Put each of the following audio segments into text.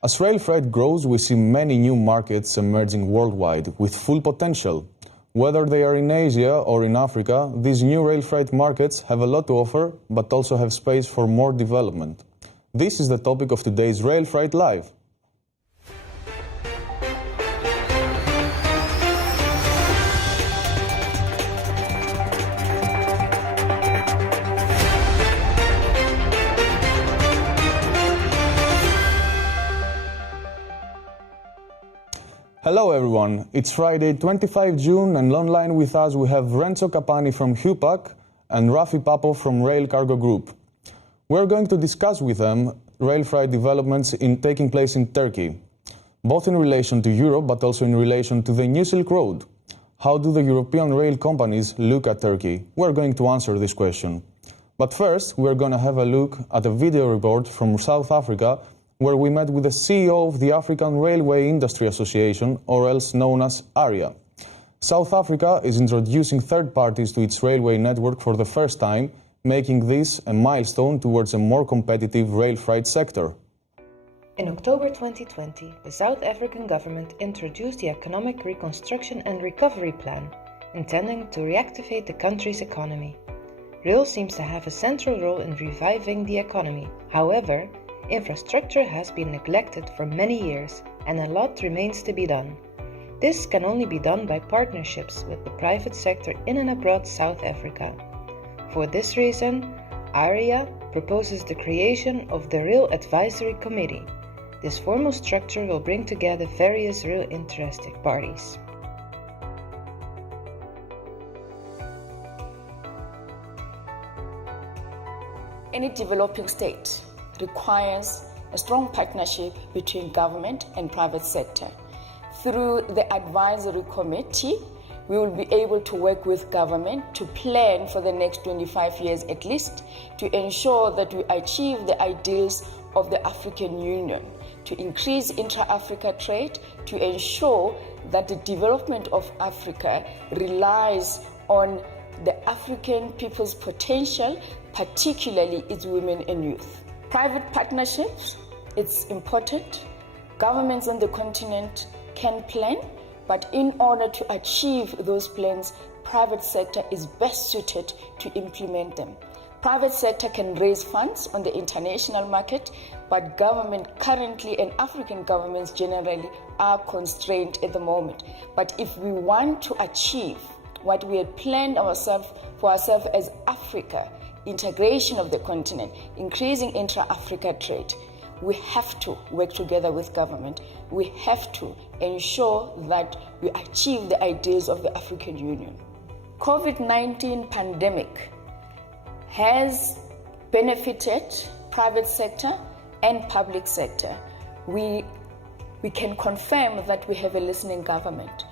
As rail freight grows, we see many new markets emerging worldwide with full potential. Whether they are in Asia or in Africa, these new rail freight markets have a lot to offer, but also have space for more development. This is the topic of today's Rail Freight Live. Hello everyone, it's Friday 25 June and online with us we have Renzo Capanni from Hupac and Rafi Papo from Rail Cargo Group. We're going to discuss with them rail freight developments taking place in Turkey, both in relation to Europe but also in relation to the new Silk Road. How do the European rail companies look at Turkey? We're going to answer this question. But first, we're going to have a look at a video report from South Africa where we met with the CEO of the African Railway Industry Association, or else known as ARIA. South Africa is introducing third parties to its railway network for the first time, making this a milestone towards a more competitive rail freight sector. In October 2020, the South African government introduced the Economic Reconstruction and Recovery Plan, intending to reactivate the country's economy. Rail seems to have a central role in reviving the economy. However, infrastructure has been neglected for many years and a lot remains to be done. This can only be done by partnerships with the private sector in and abroad South Africa. For this reason, ARIA proposes the creation of the Rail Advisory Committee. This formal structure will bring together various rail interested parties. Any developing state requires a strong partnership between government and private sector. Through the advisory committee, we will be able to work with government to plan for the next 25 years at least to ensure that we achieve the ideals of the African Union, to increase intra-Africa trade, to ensure that the development of Africa relies on the African people's potential, particularly its women and youth. Private partnerships, it's important. Governments on the continent can plan, but in order to achieve those plans, private sector is best suited to implement them. Private sector can raise funds on the international market, but government currently and African governments generally are constrained at the moment. But if we want to achieve what we had planned for ourselves as Africa, integration of the continent, increasing intra-Africa trade, we have to work together with government. We have to ensure that we achieve the ideals of the African Union. COVID-19 pandemic has benefited private sector and public sector. We can confirm that we have a listening government.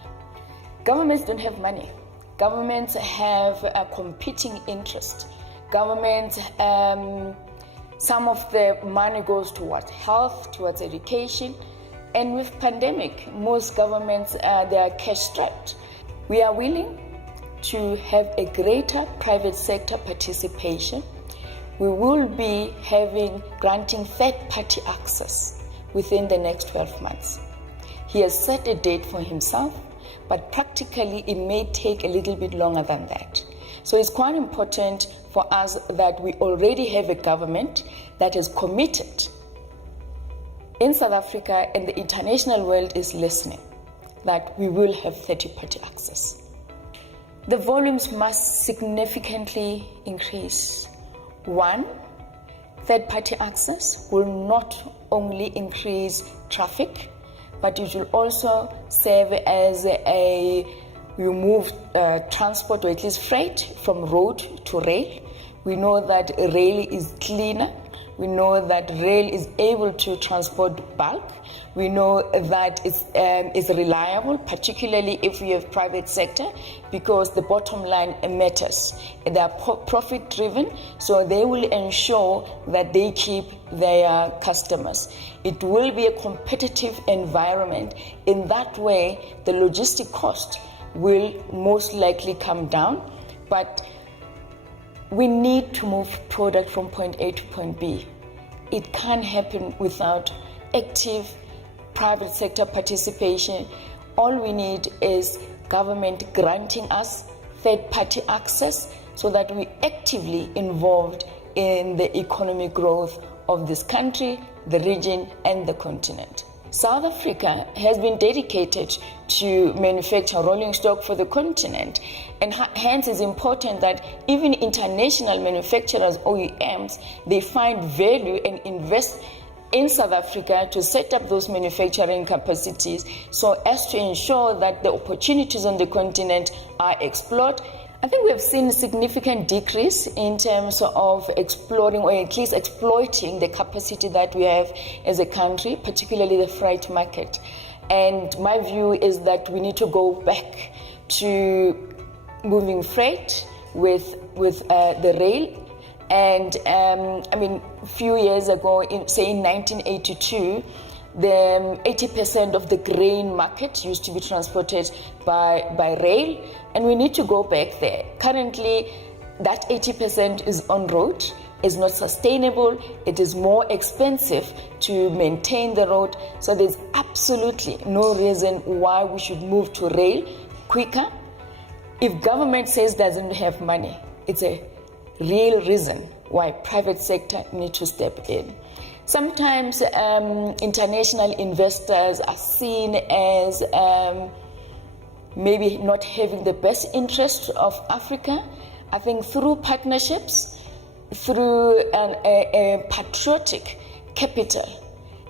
Governments don't have money. Governments have a competing interest. Governments, some of the money goes towards health, towards education, and with pandemic, most governments, they are cash strapped. We are willing to have a greater private sector participation. We will be granting third-party access within the next 12 months. He has set a date for himself, but practically it may take a little bit longer than that. So it's quite important for us that we already have a government that is committed in South Africa, and the international world is listening, that we will have third-party access. The volumes must significantly increase. One, third-party access will not only increase traffic, but it will also serve as remove transport, or at least freight, from road to rail. We know that rail is cleaner. We know that rail is able to transport bulk. We know that it's reliable, particularly if we have private sector, because the bottom line matters. They are profit driven, so they will ensure that they keep their customers. It will be a competitive environment. In that way, the logistic cost will most likely come down, but we need to move product from point A to point B. It can't happen without active private sector participation. All we need is government granting us third-party access so that we actively involved in the economic growth of this country, the region, and the continent. South Africa has been dedicated to manufacture rolling stock for the continent, and hence it's important that even international manufacturers, OEMs, they find value and invest in South Africa to set up those manufacturing capacities so as to ensure that the opportunities on the continent are explored. I think we have seen a significant decrease in terms of exploring or at least exploiting the capacity that we have as a country, particularly the freight market. And my view is that we need to go back to moving freight with the rail. And a few years ago, in 1982, the 80% of the grain market used to be transported by rail, and we need to go back there. Currently, that 80% is on road, is not sustainable, it is more expensive to maintain the road, so there's absolutely no reason why we should move to rail quicker. If government says doesn't have money, it's a real reason why private sector need to step in. Sometimes international investors are seen as maybe not having the best interest of Africa. I think through partnerships, through a patriotic capital,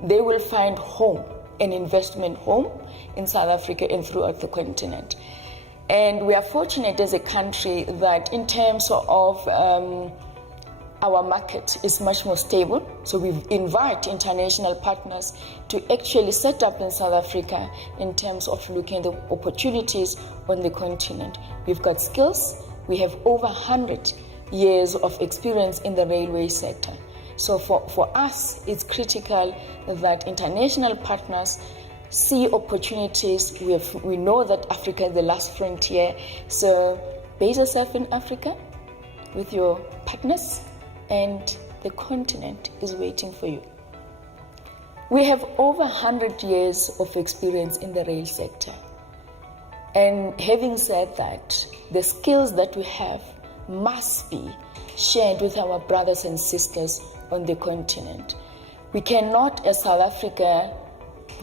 they will find home, an investment home in South Africa and throughout the continent. And we are fortunate as a country that in terms of our market is much more stable. So we invite international partners to actually set up in South Africa in terms of looking at the opportunities on the continent. We've got skills. We have over 100 years of experience in the railway sector. So for us, it's critical that international partners see opportunities. We know that Africa is the last frontier. So base yourself in Africa with your partners, and the continent is waiting for you. We have over 100 years of experience in the rail sector. And having said that, the skills that we have must be shared with our brothers and sisters on the continent. We cannot, as South Africa,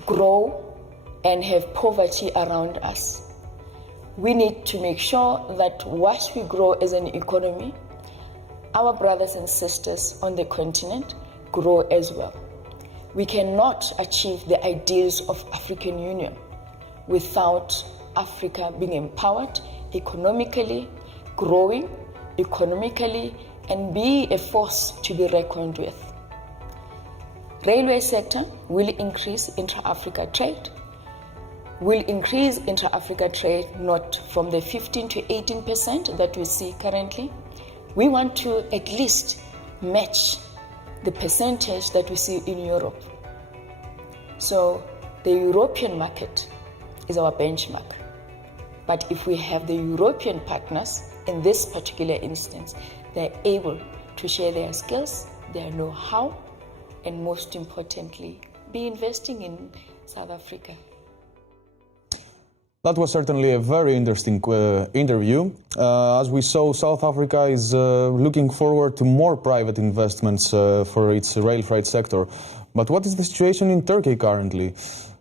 grow and have poverty around us. We need to make sure that whilst we grow as an economy, our brothers and sisters on the continent grow as well. We cannot achieve the ideals of African Union without Africa being empowered economically, growing economically, and be a force to be reckoned with. Railway sector will increase intra-Africa trade, will increase intra-Africa trade not from the 15 to 18% that we see currently. We want to at least match the percentage that we see in Europe. So the European market is our benchmark. But if we have the European partners, in this particular instance, they're able to share their skills, their know-how, and most importantly, be investing in South Africa. That was certainly a very interesting interview. As we saw, South Africa is looking forward to more private investments for its rail freight sector. But what is the situation in Turkey currently?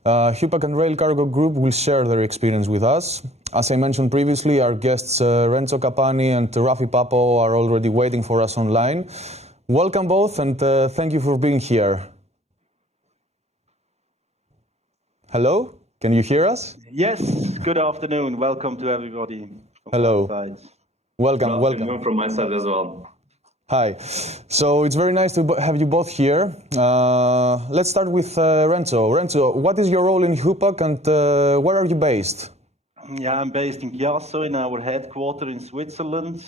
Hupac and Rail Cargo Group will share their experience with us. As I mentioned previously, our guests Renzo Capanni and Rafi Papo are already waiting for us online. Welcome both, and thank you for being here. Hello? Can you hear us? Yes, good afternoon. Welcome to everybody. Hello. Welcome. Welcome from my side as well. Hi. So it's very nice to have you both here. Let's start with Renzo. Renzo, what is your role in Hupac and where are you based? Yeah, I'm based in Chiasso in our headquarters in Switzerland.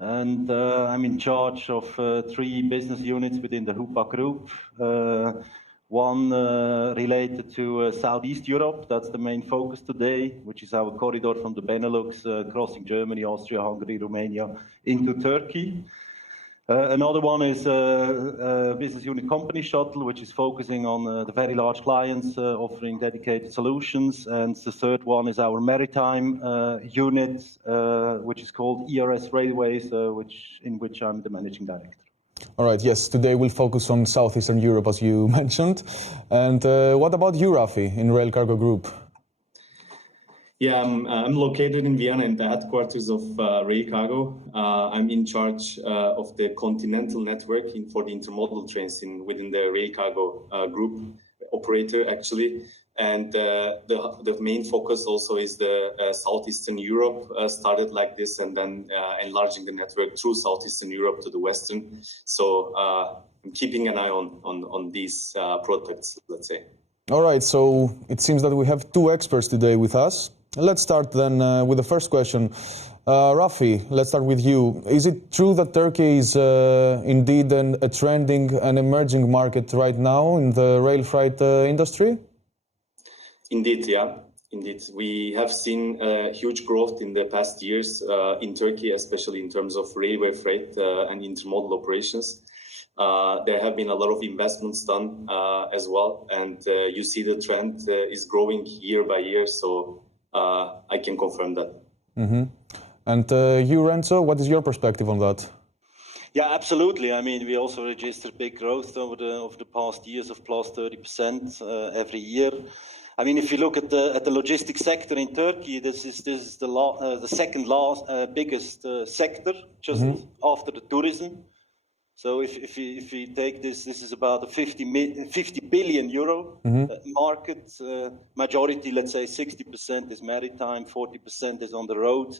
And I'm in charge of 3 business units within the Hupac Group. One related to Southeast Europe, that's the main focus today, which is our corridor from the Benelux, crossing Germany, Austria, Hungary, Romania into Turkey. Another one is business unit company shuttle, which is focusing on the very large clients, offering dedicated solutions. And the third one is our maritime unit, which is called ERS Railways, in which I'm the managing director. All right, yes, today we'll focus on Southeastern Europe, as you mentioned. And what about you, Rafi, in Rail Cargo Group? Yeah, I'm located in Vienna in the headquarters of Rail Cargo. I'm in charge of the continental network for the intermodal trains within the Rail Cargo group operator, actually. And the main focus also is the Southeastern Europe, started like this, and then enlarging the network through Southeastern Europe to the Western. So I'm keeping an eye on these products, let's say. All right, so it seems that we have two experts today with us. Let's start then with the first question. Rafi, let's start with you. Is it true that Turkey is indeed a trending and emerging market right now in the rail freight industry? Indeed, yeah. Indeed. We have seen huge growth in the past years in Turkey, especially in terms of railway freight and intermodal operations. There have been a lot of investments done as well, and you see the trend is growing year by year, so I can confirm that. Mm-hmm. And you, Renzo, what is your perspective on that? Yeah, absolutely. I mean, we also registered big growth over the past years of plus 30% every year. I mean, if you look at the logistics sector in Turkey, this is the second biggest sector, just after the tourism. So if you take this is about a 50 billion euro market. Majority, let's say 60% is maritime, 40% is on the road,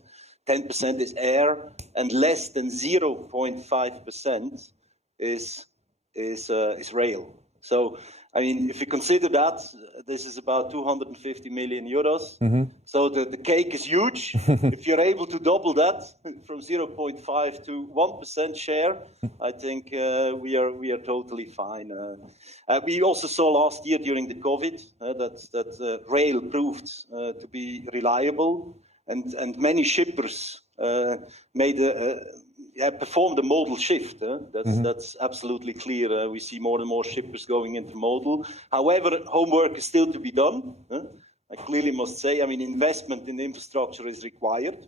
10% is air, and less than 0.5% is rail. So I mean, if you consider that, this is about 250 million euros. So the cake is huge. If you're able to double that from 0.5 to 1% share, I think we are totally fine. We also saw last year during the COVID that rail proved to be reliable, and many shippers performed a modal shift. That's absolutely clear. We see more and more shippers going into modal. However, homework is still to be done. I clearly must say, I mean, investment in infrastructure is required.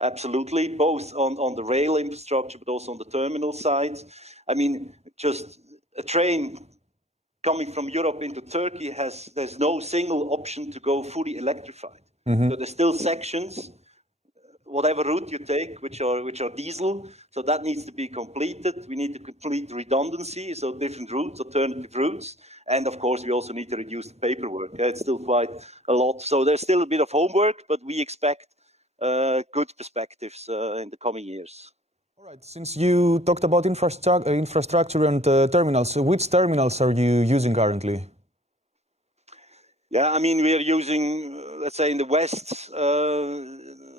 Absolutely, both on the rail infrastructure, but also on the terminal side. I mean, just a train coming from Europe into Turkey there's no single option to go fully electrified. So there's still sections, whatever route you take, which are diesel, so that needs to be completed. We need to complete redundancy, so different routes, alternative routes, and of course we also need to reduce the paperwork. It's still quite a lot, so there's still a bit of homework, but we expect good perspectives in the coming years. All right, since you talked about infrastructure and terminals, which terminals are you using currently? Yeah, I mean, we are using, let's say, in the West,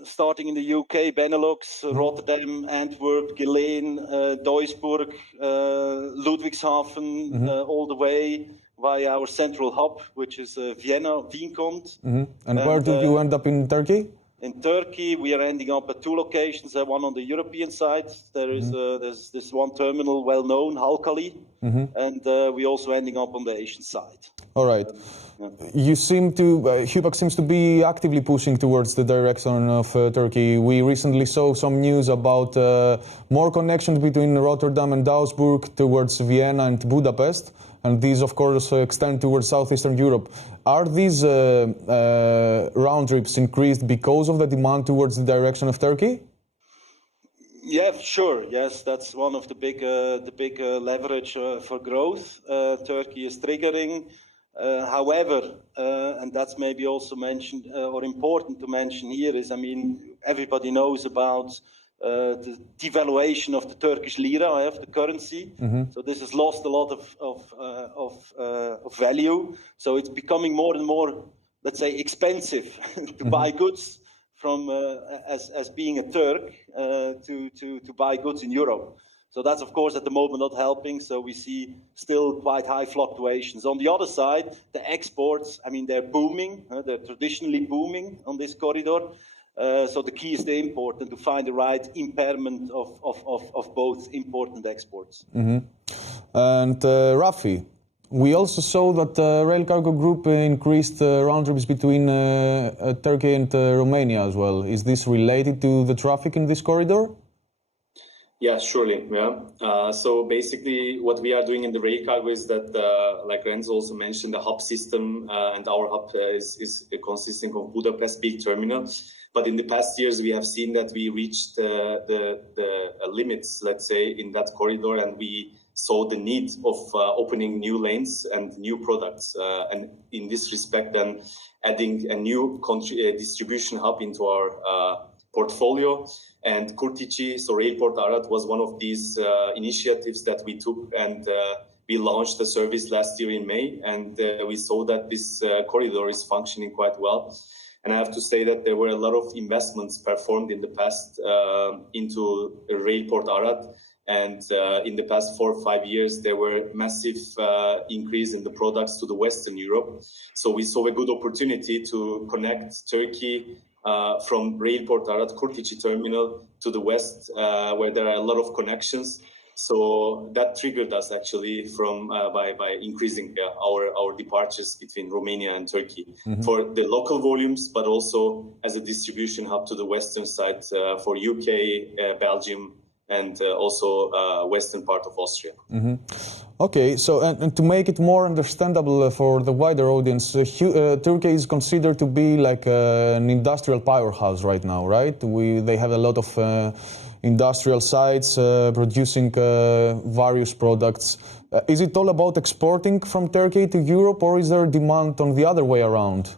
starting in the UK, Benelux, Rotterdam, Antwerp, Geleen, Duisburg, Ludwigshafen, all the way via our central hub, which is Vienna, Wienkommt. And where do you end up in Turkey? In Turkey, we are ending up at two locations. One on the European side, there's this one terminal well known, Halkali, and we also ending up on the Asian side. All right. You seem to, Hupac seems to be actively pushing towards the direction of Turkey. We recently saw some news about more connections between Rotterdam and Duisburg towards Vienna and Budapest, and these, of course, extend towards Southeastern Europe. Are these round trips increased because of the demand towards the direction of Turkey? Yeah, sure. Yes, that's one of the big leverage for growth. Turkey is triggering. However, and that's maybe also mentioned or important to mention here is, I mean, everybody knows about the devaluation of the Turkish lira, of the currency. So this has lost a lot of value. So it's becoming more and more, let's say, expensive to buy goods from as being a Turk to buy goods in Europe. So that's, of course, at the moment not helping. So we see still quite high fluctuations. On the other side, the exports, I mean, they're booming. They're traditionally booming on this corridor. So the key is the import and to find the right impairment of both import and exports. Mm-hmm. And Rafi, we also saw that Rail Cargo Group increased round trips between Turkey and Romania as well. Is this related to the traffic in this corridor? Yeah, surely. Yeah. So basically, what we are doing in the rail cargo is that, like Renzo also mentioned, the hub system, and our hub is consisting of Budapest big terminal. But in the past years, we have seen that we reached the limits, let's say, in that corridor, and we saw the need of opening new lanes and new products. And in this respect, then adding a new distribution hub into our portfolio. And Kurtici, so Railport Arad, was one of these initiatives that we took, and we launched the service last year in May, and we saw that this corridor is functioning quite well. And I have to say that there were a lot of investments performed in the past into Railport Arad, and in the past 4 or 5 years, there were massive increase in the products to the Western Europe. So we saw a good opportunity to connect Turkey from Railport Arad Kurtici terminal to the west, where there are a lot of connections. So that triggered us actually from by increasing our departures between Romania and Turkey for the local volumes, but also as a distribution hub to the western side for UK, Belgium, and also western part of Austria. Okay, so and to make it more understandable for the wider audience, Turkey is considered to be like an industrial powerhouse right now, right? They have a lot of industrial sites producing various products. Is it all about exporting from Turkey to Europe, or is there demand on the other way around?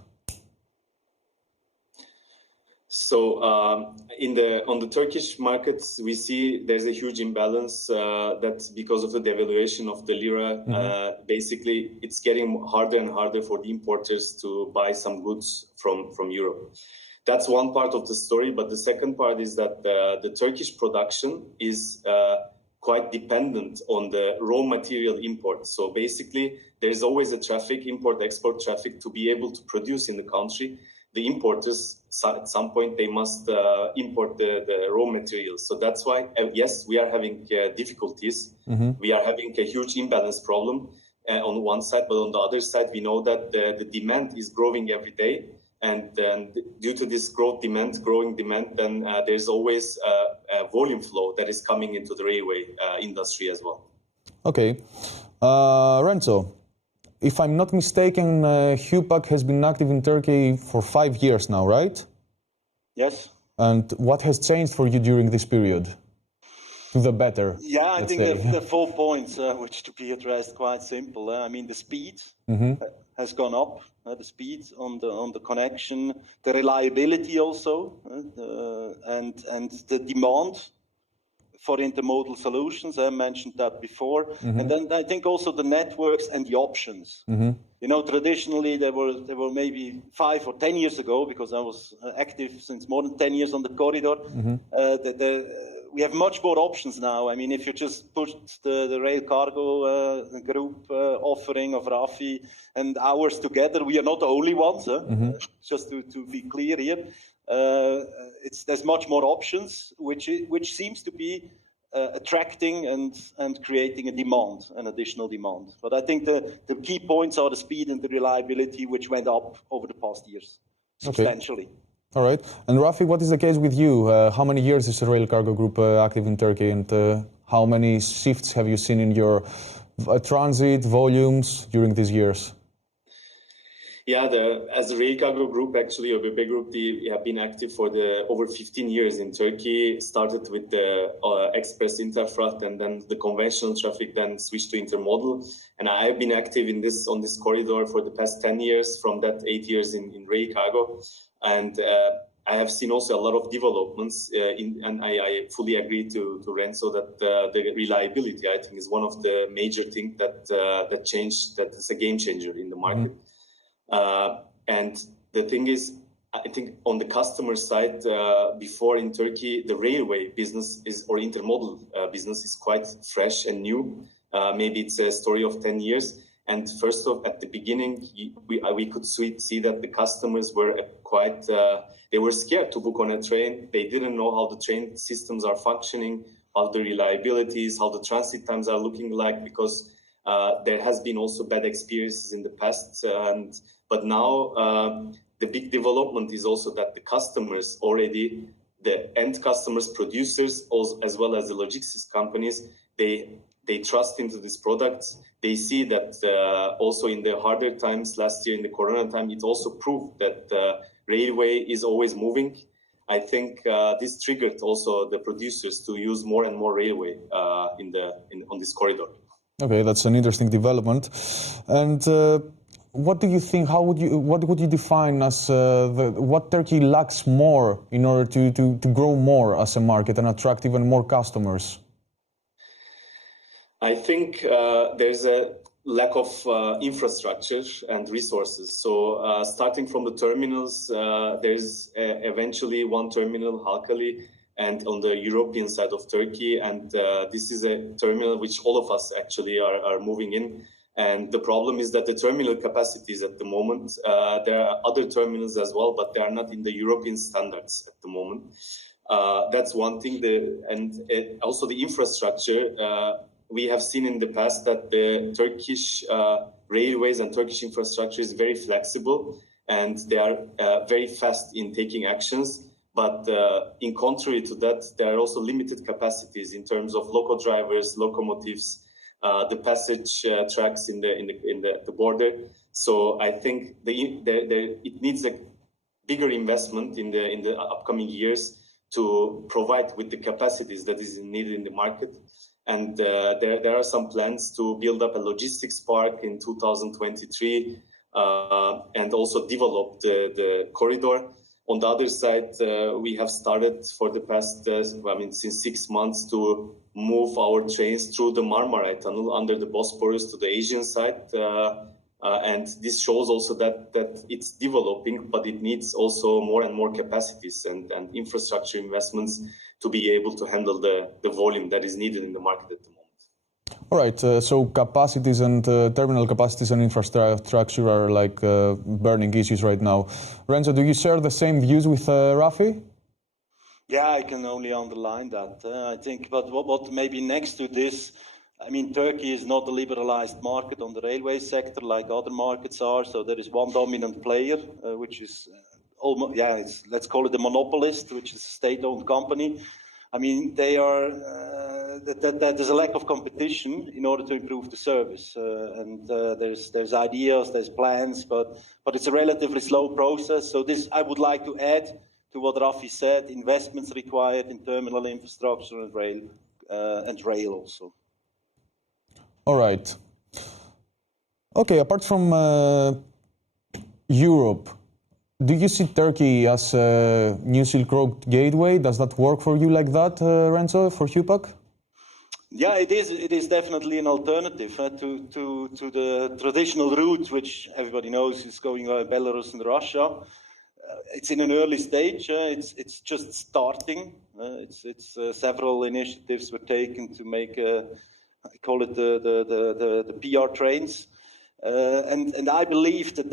So on the Turkish markets, we see there's a huge imbalance that because of the devaluation of the lira, basically it's getting harder and harder for the importers to buy some goods from Europe. That's one part of the story, but the second part is that the Turkish production is quite dependent on the raw material import. So basically, there's always a traffic, import-export traffic, to be able to produce in the country. The importers, at some point, they must import the raw materials. So that's why, yes, we are having difficulties. We are having a huge imbalance problem on one side, but on the other side, we know that the demand is growing every day. And due to this growing demand, then there's always a volume flow that is coming into the railway industry as well. Okay. Renzo, if I'm not mistaken, Hupac has been active in Turkey for 5 years now, right? Yes. And what has changed for you during this period? To the better. Yeah, I think the 4 points which to be addressed quite simple. I mean, the speed has gone up. The speed on the connection, the reliability also, and the demand for intermodal solutions. I mentioned that before. And then I think also the networks and the options. You know, traditionally there were maybe 5 or 10 years ago, because I was active since more than 10 years on the corridor. We have much more options now. I mean, if you just put the rail cargo group offering of Rafi and ours together, we are not the only ones. Just to be clear here, there's much more options, which seems to be attracting and creating a demand, an additional demand. But I think the key points are the speed and the reliability, which went up over the past years substantially. Okay. All right. And Rafi, what is the case with you? How many years is the Rail Cargo Group active in Turkey, and how many shifts have you seen in your transit volumes during these years? Yeah, as the Rail Cargo Group, actually, or BB Group, we have been active for over 15 years in Turkey. Started with the express interfracht, and then the conventional traffic, then switched to intermodal. And I have been active on this corridor for the past 10 years. From that, 8 years in Rail Cargo. And I have seen also a lot of developments, and I fully agree to Renzo that the reliability, I think, is one of the major things that changed, that is a game changer in the market. And the thing is, I think on the customer side, before in Turkey, the railway business or intermodal business is quite fresh and new. Maybe it's a story of 10 years. And first off, at the beginning, we could see that the customers were they were scared to book on a train. They didn't know how the train systems are functioning, how the reliability is, how the transit times are looking like, because there has been also bad experiences in the past. But now the big development is also that the customers already, the end customers, producers, as well as the logistics companies, they trust into these products. They see that also in the harder times last year, in the Corona time, it also proved that railway is always moving. I think this triggered also the producers to use more and more railway on this corridor. Okay, that's an interesting development. And what do you think? What would you define as what Turkey lacks more in order to grow more as a market and attract even more customers? I think there's a lack of infrastructure and resources. So starting from the terminals, there's eventually one terminal, Halkali, and on the European side of Turkey. And this is a terminal which all of us actually are moving in. And the problem is that the terminal capacities at the moment, there are other terminals as well, but they are not in the European standards at the moment. That's one thing. Also the infrastructure. We have seen in the past that the Turkish railways and Turkish infrastructure is very flexible, and they are very fast in taking actions. But in contrary to that, there are also limited capacities in terms of local drivers, locomotives, the passage tracks in the border. So I think it needs a bigger investment in the upcoming years to provide with the capacities that is needed in the market. And there are some plans to build up a logistics park in 2023 and also develop the corridor. On the other side, we have started for the past, since 6 months to move our trains through the Marmaray Tunnel under the Bosphorus to the Asian side. And this shows also that it's developing, but it needs also more and more capacities and infrastructure investments to be able to handle the volume that is needed in the market at the moment. All right, so capacities and terminal capacities and infrastructure are like burning issues right now. Renzo, do you share the same views with Rafi? Yeah, I can only underline that. I think, but what maybe next to this, I mean, Turkey is not a liberalized market on the railway sector like other markets are. So there is one dominant player, which is almost, let's call it a monopolist, which is a state-owned company. I mean, they are, there's a lack of competition in order to improve the service. And there's ideas, there's plans, but it's a relatively slow process. So this, I would like to add to what Rafi said, investments required in terminal infrastructure and rail also. All right. Okay, apart from Europe, do you see Turkey as a new Silk Road gateway? Does that work for you like that, Renzo, for Hupac? Yeah, it is. It is definitely an alternative to the traditional route, which everybody knows is going via Belarus and Russia. It's in an early stage. It's just starting. Several initiatives were taken to make, I call it the PR trains, and I believe that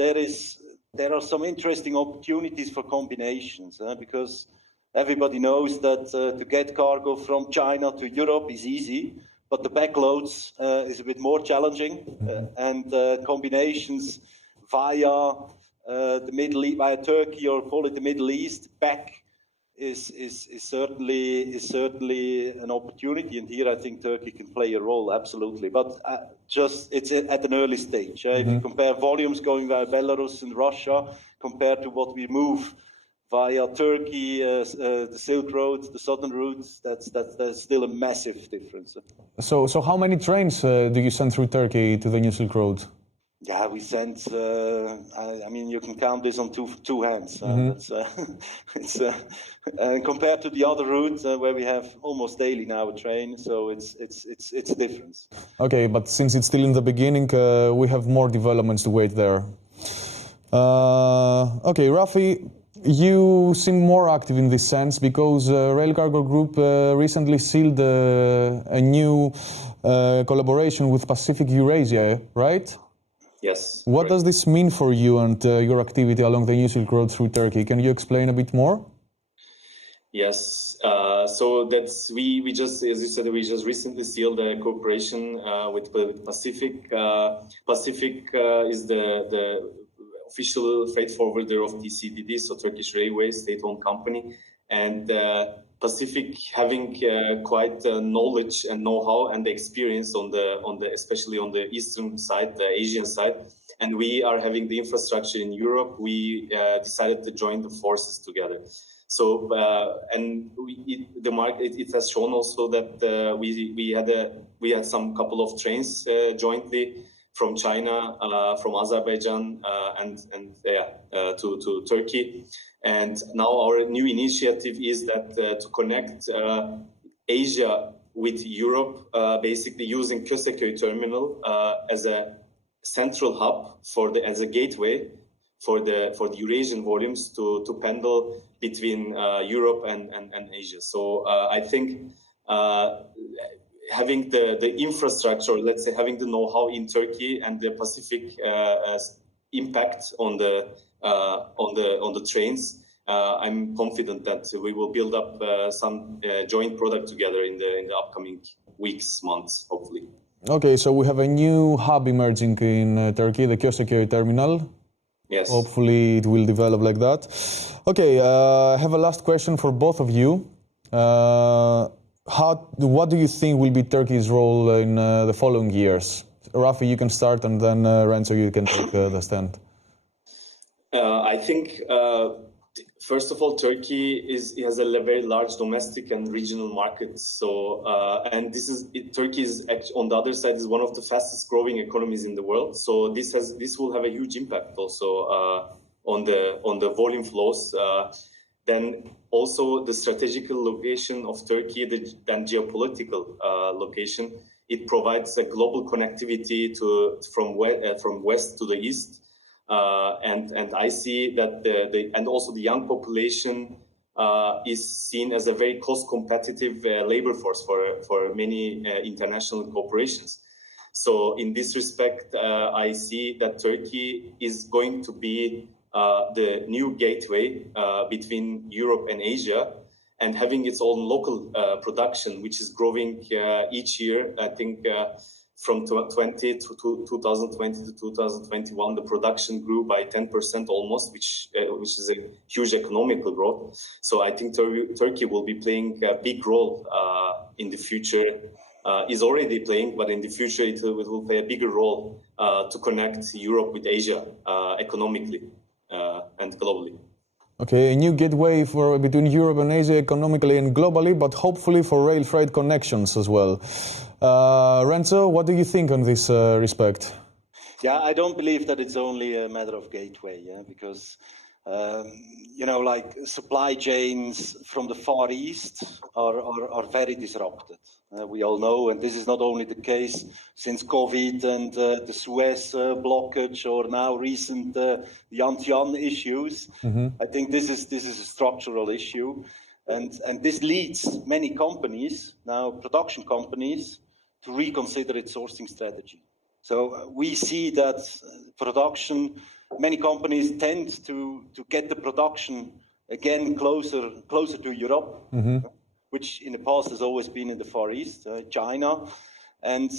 there are some interesting opportunities for combinations because everybody knows that to get cargo from China to Europe is easy, but the backloads is a bit more challenging, and combinations via the Middle East, via Turkey, or call it the Middle East, back is certainly an opportunity. And here I think Turkey can play a role, absolutely. But it's at an early stage. If you compare volumes going via Belarus and Russia compared to what we move via Turkey, the Silk Road, the southern routes, that's still a massive difference. So how many trains do you send through Turkey to the new Silk Road? Yeah, we sent. I mean, you can count this on two hands. Compared to the other routes where we have almost daily now a train, so it's a difference. Okay, but since it's still in the beginning, we have more developments to wait there. Okay, Rafi, you seem more active in this sense because Rail Cargo Group recently sealed a new collaboration with Pacific Eurasia, right? Yes. What correct. does this mean for you and your activity along the New Silk Road through Turkey? Can you explain a bit more? Yes, so that's we just, as you said, we just recently sealed a cooperation with Pacific. Pacific is the official freight forwarder of TCDD, so Turkish Railways, state-owned company, and Pacific having quite knowledge and know-how and experience on the especially on the eastern side, the Asian side, and we are having the infrastructure in Europe. We decided to join the forces together. So and the market it has shown also that we had some couple of trains jointly from China, from Azerbaijan, and to Turkey. And now our new initiative is that to connect Asia with Europe, basically using Köseköy terminal as a central hub as a gateway for the Eurasian volumes to pendle between Europe and Asia. So I think having the infrastructure, let's say having the know-how in Turkey and the Pacific impact on the trains, I'm confident that we will build up some joint product together in the upcoming weeks, months, hopefully. Okay, so we have a new hub emerging in Turkey, the Köseköy terminal. Yes. Hopefully it will develop like that. Okay, I have a last question for both of you. What do you think will be Turkey's role in the following years? Rafi, you can start, and then Renzo, you can take the stand. I think, first of all, Turkey has a very large domestic and regional markets. So, and Turkey is on the other side is one of the fastest growing economies in the world. So this will have a huge impact also on the volume flows. Then also the strategical location of Turkey, and geopolitical location, it provides a global connectivity from west to the east. And I see that and also the young population is seen as a very cost competitive labor force for many international corporations. So in this respect, I see that Turkey is going to be the new gateway between Europe and Asia, and having its own local production, which is growing each year. I think from 2020 to 2021, the production grew by 10% almost, which is a huge economical growth. So I think Turkey will be playing a big role in the future. Is already playing, but in the future it will play a bigger role to connect Europe with Asia economically and globally. Okay, a new gateway between Europe and Asia economically and globally, but hopefully for rail freight connections as well. Renzo, what do you think on this respect? Yeah, I don't believe that it's only a matter of gateway, because like supply chains from the Far East are very disrupted. We all know, and this is not only the case since COVID and the Suez blockage, or now recent Yantian issues. Mm-hmm. I think this is a structural issue, and this leads many companies, now production companies, to reconsider its sourcing strategy. So we see that many companies tend to get the production again closer to Europe, mm-hmm. which in the past has always been in the Far East, China, and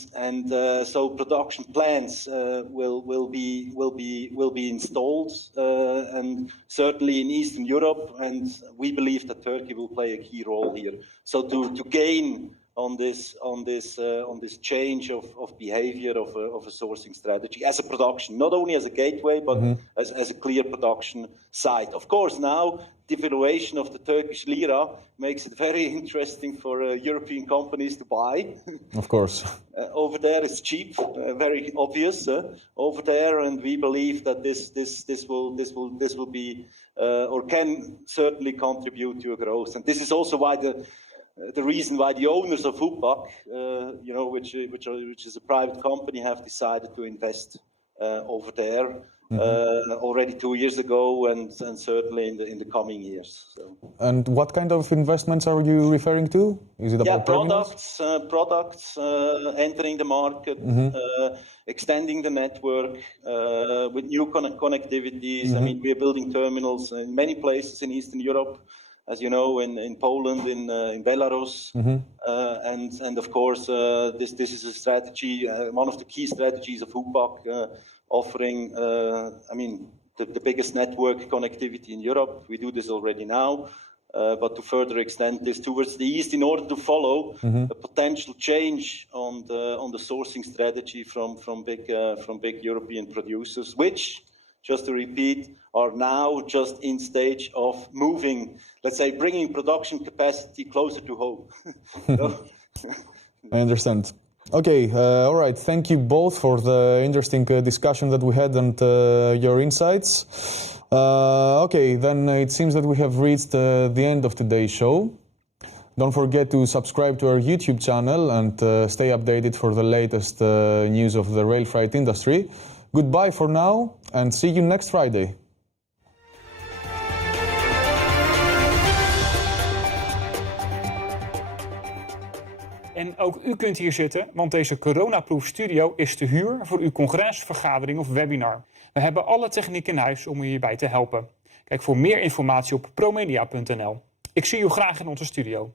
so production plants will be installed, and certainly in Eastern Europe, and we believe that Turkey will play a key role here. So to gain on this change of behavior of a sourcing strategy as a production, not only as a gateway, but mm-hmm. as a clear production site. Of course, now devaluation of the Turkish lira makes it very interesting for European companies to buy. Of course, over there it's cheap, very obvious over there, and we believe that this will be or can certainly contribute to a growth. And this is also why the reason why the owners of Hupac, which is a private company, have decided to invest over there already 2 years ago, and certainly in the coming years. So. And what kind of investments are you referring to? Is it about products entering the market, extending the network with new connectivities. I mean, we are building terminals in many places in Eastern Europe, as you know, in Poland, in Belarus, and of course, this is a strategy, one of the key strategies of Hupac, offering, the biggest network connectivity in Europe. We do this already now, but to further extend this towards the east in order to follow a potential change on the sourcing strategy from big European producers, which, just to repeat, are now just in stage of moving, let's say, bringing production capacity closer to home. I understand. Okay, all right. Thank you both for the interesting discussion that we had and your insights. Okay, then it seems that we have reached the end of today's show. Don't forget to subscribe to our YouTube channel and stay updated for the latest news of the rail freight industry. Goodbye for now and see you next Friday. En ook u kunt hier zitten, want deze coronaproof studio is te huur voor uw congres, vergadering of webinar. We hebben alle techniek in huis om u hierbij te helpen. Kijk voor meer informatie op promedia.nl. Ik zie u graag in onze studio.